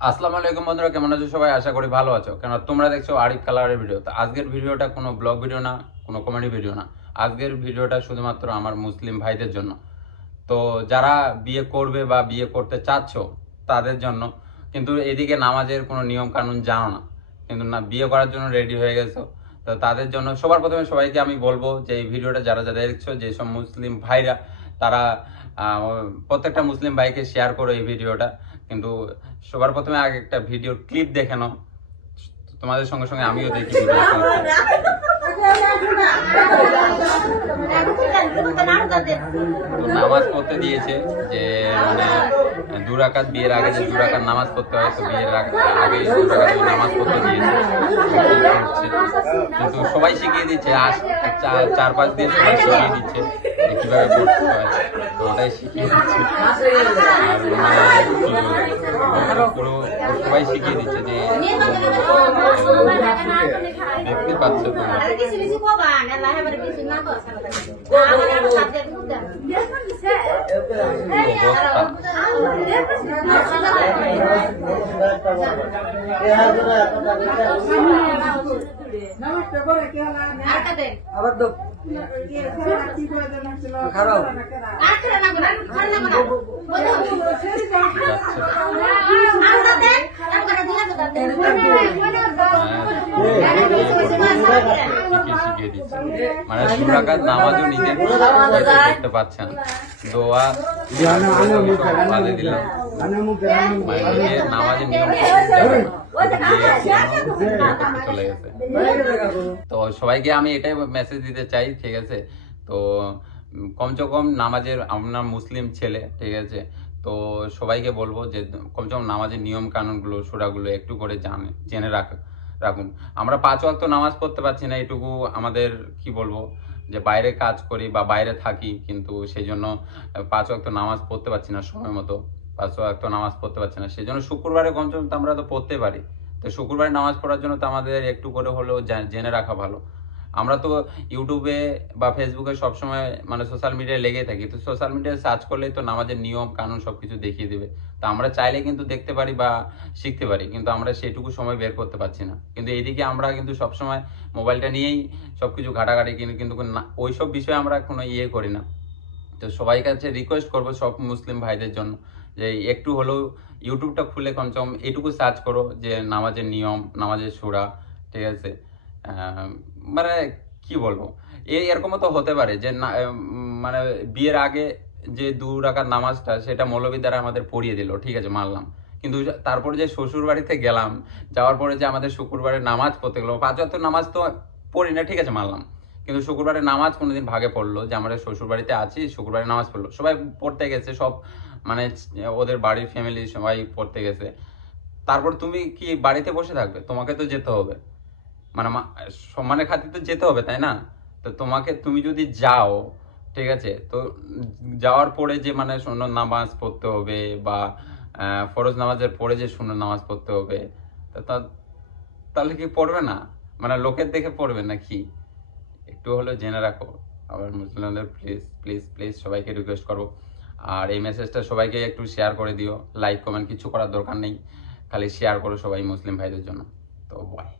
আসসালামু আলাইকুম বন্ধুরা, কেমন আছো সবাই? আশা করি ভালো আছো। কেন তোমরা দেখছো আরিফ কালারের ভিডিও। তো আজকের ভিডিওটা কোনো ব্লগ ভিডিও না, কোনো কমেডি ভিডিও না। আজকের ভিডিওটা শুধুমাত্র আমার মুসলিম ভাইদের জন্য। তো যারা বিয়ে করবে বা বিয়ে করতে চাচ্ছ তাদের জন্য, কিন্তু এদিকে নামাজের কোনো নিয়ম কানুন জানো না, কিন্তু না বিয়ে করার জন্য রেডি হয়ে গেছো, তো তাদের জন্য সবার প্রথমে সবাইকে আমি বলবো যে এই ভিডিওটা যারা যারা দেখছো, যেসব মুসলিম ভাইরা, তারা প্রত্যেকটা মুসলিম ভাইকে শেয়ার করো এই ভিডিওটা। কিন্তু সবার প্রথমে আগে একটা ভিডিও ক্লিপ দেখে নাও, তোমাদের সঙ্গে সঙ্গে আমিও দেখি ভিডিও নামাজ পড়তে দিয়েছে যে মানে 2 রাকাত, বিয়ের আগে যে 2 রাকাত নামাজ পড়তে হয়, তো বিয়ের আগে 2 রাকাত নামাজ পড়তে দিয়েছে। কিন্তু সবাই শিখিয়ে দিচ্ছে, 4-5 দিয়ে সবাই শিখিয়ে দিচ্ছে যে কিভাবে পড়তে হয়, তো ওটাই শিখিয়ে দিচ্ছে। আর পুরো সবাই শিখিয়ে দিচ্ছে যে দেখতে পাচ্ছ খারাপ শিখিয়ে দিচ্ছে, মানে 2 রাকাত নামাজও নিজে করতে পারছে না। দোয়া বাদে দিলাম, মানে নামাজের নিয়ম চলে গেছে। তো সবাইকে আমি এটাই মেসেজ দিতে চাই, ঠিক আছে? তো কমসে কম নামাজের, আপনার মুসলিম ছেলে, ঠিক আছে, তো সবাইকে বলবো যে কমসে কম নামাজের নিয়ম কানুনগুলো, সূরাগুলো একটু করে জেনে রাখুন। আমরা 5 ওয়াক্ত নামাজ পড়তে পারছি না, এটুকু আমাদের কি বলবো, যে বাইরে কাজ করি বা বাইরে থাকি, কিন্তু সেই জন্য 5 ওয়াক্ত নামাজ পড়তে পারছি না সময় মতো, 5 ওয়াক্ত নামাজ পড়তে পারছি না। সেই জন্য শুক্রবারে কমসে কম আমরা তো পড়তে পারি। তো শুক্রবারে নামাজ পড়ার জন্য তো আমাদের একটু করে হলেও জেনে রাখা ভালো। আমরা তো ইউটিউবে বা ফেসবুকে সবসময় মানে সোশ্যাল মিডিয়ায় লেগেই থাকি, তো সোশ্যাল মিডিয়ায় সার্চ করলেই তো নামাজের নিয়ম কানুন সবকিছু দেখিয়ে দেবে। তো আমরা চাইলে কিন্তু দেখতে পারি বা শিখতে পারি, কিন্তু আমরা সেটুকু সময় বের করতে পারছি না। কিন্তু এইদিকে আমরা কিন্তু সবসময় মোবাইলটা নিয়েই সবকিছু ঘাটাঘাটি, কিন্তু ওইসব বিষয়ে আমরা কোনো ইয়ে করি না। তো সবাই কাছে রিকোয়েস্ট করবো সব মুসলিম ভাইদের জন্য যে একটু হলেও ইউটিউবটা খুলে কমসে কম এটুকু সার্চ করো যে নামাজের নিয়ম, নামাজের সূরা, ঠিক আছে? মানে কি বলবো, এরকমও তো হতে পারে যে মানে বিয়ের আগে যে 2 রাকাত নামাজটা, সেটা মৌলবী দ্বারা আমাদের পড়িয়ে দিল, ঠিক আছে, মানলাম। কিন্তু তারপরে যে শ্বশুর বাড়িতে গেলাম, যাওয়ার পরে যে আমাদের শুক্রবারে নামাজ পড়তে গেলো, 5 ওয়াক্ত নামাজ তো পড়ি না, ঠিক আছে, মানলাম। কিন্তু শুক্রবারে নামাজ কোনোদিন ভাগে পড়লো যে আমরা শ্বশুর বাড়িতে আছি, শুক্রবারে নামাজ পড়লো, সবাই পড়তে গেছে, সব মানে ওদের বাড়ির ফ্যামিলি সবাই পড়তে গেছে। তারপর তুমি কি বাড়িতে বসে থাকবে? তোমাকে তো যেতে হবে, মানে সম্মানের খাতির তো যেতে হবে, তাই না? তো তুমি যদি যাও, ঠিক আছে, তো যাওয়ার পরে যে মানে সুন্নত নামাজ পড়তে হবে বা ফরজ নামাজের পরে যে সুন্নত নামাজ পড়তে হবে, তাহলে কি পড়বে না? মানে লোকের দেখে পড়বে নাকি? একটু হলেও জেনে রাখো। আবার মুসলিমদের প্লিজ প্লিজ প্লিজ সবাইকে রিকোয়েস্ট করবো। আর এই মেসেজটা সবাইকে একটু শেয়ার করে দিও, লাইক কমেন্ট কিছু করার দরকার নেই, খালি শেয়ার করো সবাই মুসলিম ভাইদের জন্য। তো বাই।